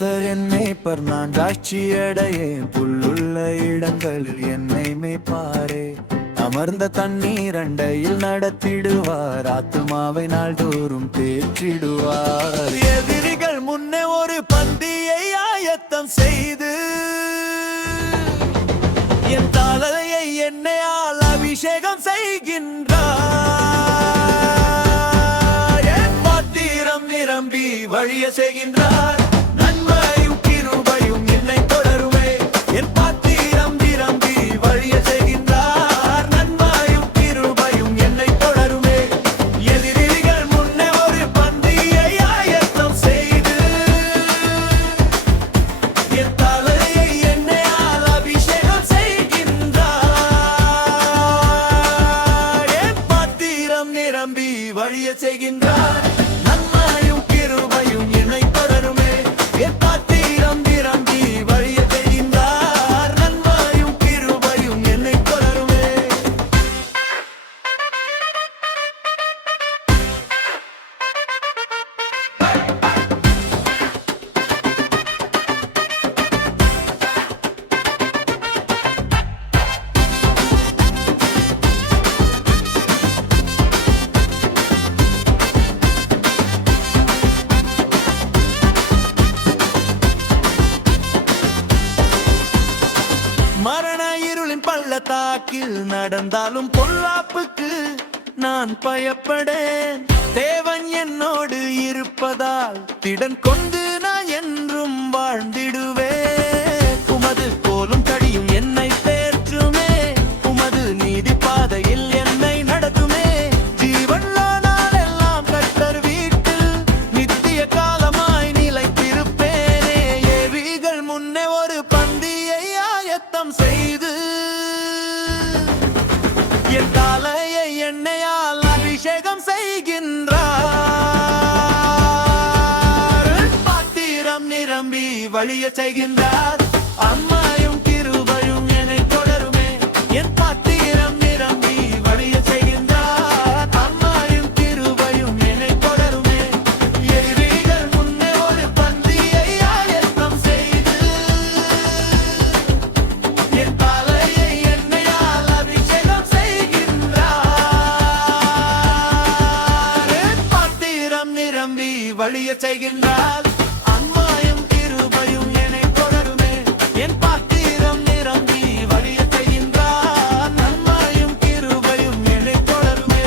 கர்த்தர் என்னை நான் ராட்சியடையேன். புல்லுள்ள இடங்களில் என்னை மேய்ப்பாரே. அமர்ந்த தண்ணீர் அண்டையில் நடத்திடுவார். ஆத்துமாவை நாள்தோறும் தேற்றிடுவார். எதிரிகள் முன்னே ஒரு பந்தியை ஆயத்தம் செய்து என் தலையை எண்ணெயால் அபிஷேகம் செய்கின்றார். என் பாத்திரம் நிரம்பி வழிய செய்கின்றார். நன்மையும் கிருபையும் என்னை தொடருமே. என் பாத்திரம் நிரம்பி வழிய செய்கின்றார். நன்மையும் கிருபையும் என்னை தொடருமே. எதிரிகள் முன்னே ஒரு பந்தியை ஆயத்தம் செய்து என் தலையை எண்ணெயால் அபிஷேகம் செய்கின்றார். என் பாத்திரம் நிரம்பி வழிய செய்கின்றார். நன்மையும் கிருபையும் என்னை தொடருமே. என் பாத்திரம் நிரம்பி வழிய செய்கின்றார். நன்மையும் கிருபையும் என்னை தொடருமே. மரண இருளின் பள்ளத்தாக்கில் நடந்தாலும் பொல்லாப்புக்கு நான் பயப்படேன். தேவன் என்னோடு இருப்பதால் திடன் கொண்டு நான் என்றும் வாழ்ந்திடுவேன். உமது கோலும் தடியும் என்னை தேற்றுமே. உமது நீதி பாதையில் என்னை நடத்துமே. ஜீவனுள்ள நாளெல்லாம் கர்த்தர் வீட்டில் நித்திய காலமாய் நிலைத்திருப்பேனே. எதிரிகள் முன்னே ஒரு பந்தியை ஆயத்தம் செய்து என் தலையை எண்ணெயால் அபிஷேகம் செய்கின்றார். பாத்திரம் நிரம்பி வழிய செய்கின்றார். அம்மாயும் கிருபையும் என்னை தொடருமே. என் பாத்திரம் நிரம்பி வழிய செய்கின்றார். அம்மாயும் கிருபையும் என்னை தொடருமே. எதிரிகள் முன்னே ஒரு பந்தியை ஆயத்தம் செய்து என் தலையை எண்ணெயால் அபிஷேகம் செய்கின்றார். என் பாத்திரம் நிரம்பி வழிய செய்கின்றார். அன்பாயும் கிருபையும் என்னை தொடருமே. என் பாத்திரம் நிரம்பி வழிய செய்கின்றார். நன்மையும் கிருபையும் என்னை தொடருமே.